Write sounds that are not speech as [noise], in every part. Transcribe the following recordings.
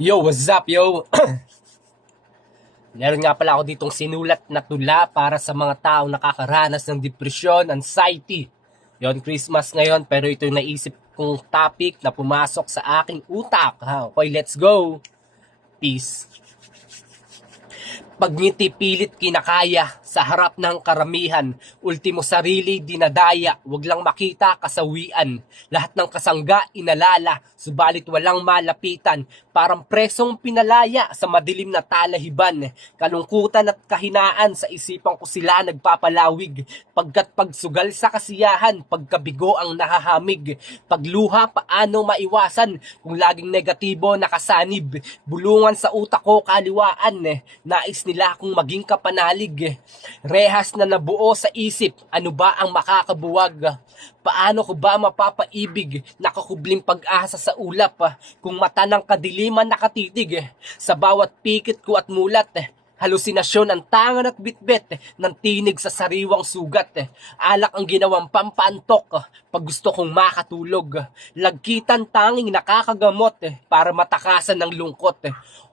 Yo, what's up, yo? [coughs] Meron nga pala ako ditong sinulat na tula para sa mga taong nakakaranas ng depresyon, anxiety. Yon Christmas ngayon, pero ito yung naisip kong topic na pumasok sa aking utak. Ha? Okay, let's go. Peace. Pagngiti pilit kinakaya sa harap ng karamihan, ultimo sarili dinadaya, wag lang makita kasawian. Lahat ng kasangga inalala, subalit walang malapitan, parang presong pinalaya sa madilim na talahiban. Kalungkutan at kahinaan sa isipan ko sila nagpapalawig, pagkat pagsugal sa kasiyahan, pagkabigo ang nahahamig, pagluha paano maiwasan kung laging negatibo nakasanib, bulungan sa utak ko kaliwaan, nais nila akong maging kapanalig. Rehas na nabuo sa isip, ano ba ang makakabuwag? Paano ko ba mapapaibig? Nakakubling pag-asa sa ulap, kung mata ng kadiliman nakatitig, sa bawat pikit ko at mulat, Halusinasyon ang tangan at bitbit ng tinig sa sariwang sugat. Alak ang ginawang pampaantok pag gusto kong makatulog. Lagkitan tanging nakakagamot para matakasan ng lungkot.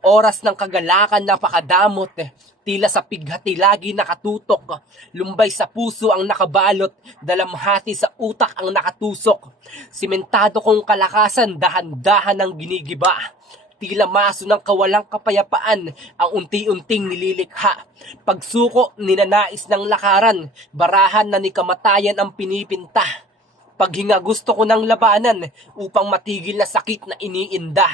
Oras ng kagalakan napakadamot. Tila sa pighati lagi nakatutok. Lumbay sa puso ang nakabalot. Dalamhati sa utak ang nakatusok. Simentado kong kalakasan dahan-dahan ang ginigiba tila maso ng kawalang kapayapaan ang unti-unting nililikha. Pagsuko, ninanais ng lakaran, barahan na ni kamatayan ang pinipinta. Paghinga gusto ko ng labanan upang matigil na sakit na iniinda.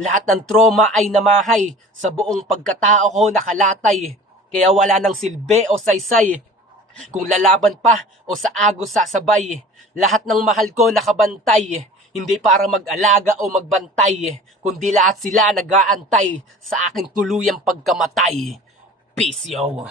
Lahat ng trauma ay namahay, sa buong pagkatao ko nakalatay. Kaya wala nang silbi o saysay, kung lalaban pa o sa agos sasabay. Lahat ng mahal ko nakabantay, hindi para mag-alaga o magbantay, kundi lahat sila nag-aantay sa aking tuluyang pagkamatay. Peace, yo!